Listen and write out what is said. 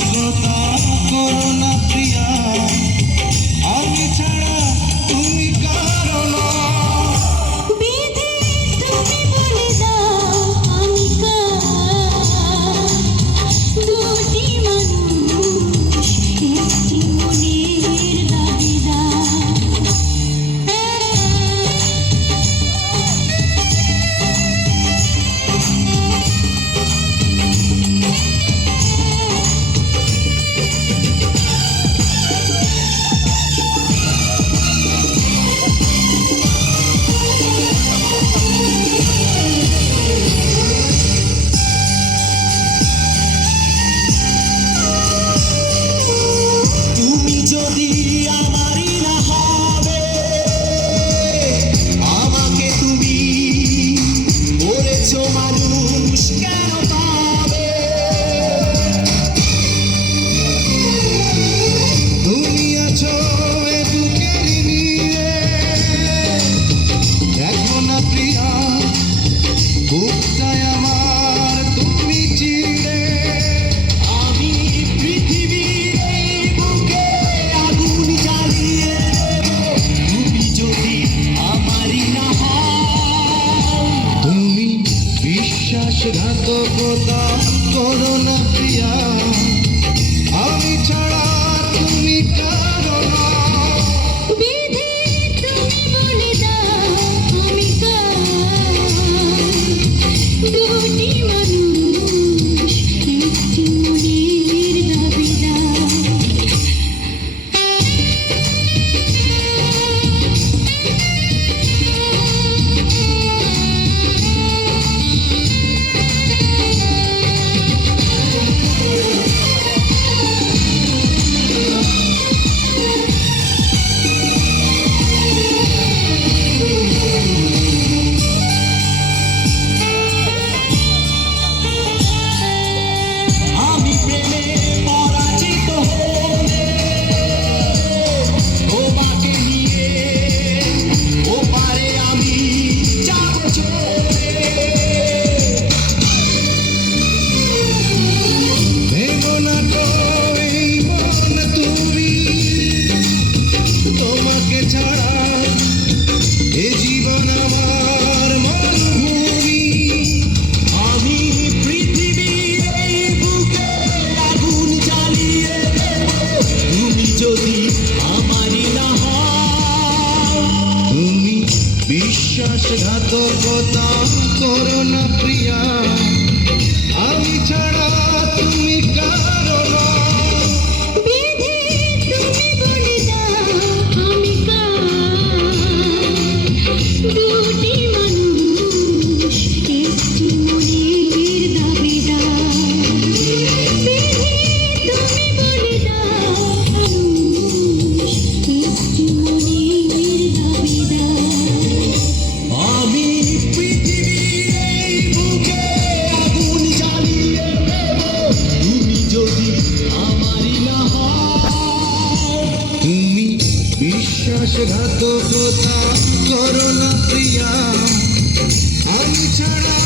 সভ্যতা día. ধাতবতা corona প্রিয়া। বিশ্বাসঘাত কথা corona প্রিয়া। আমি ছাড়া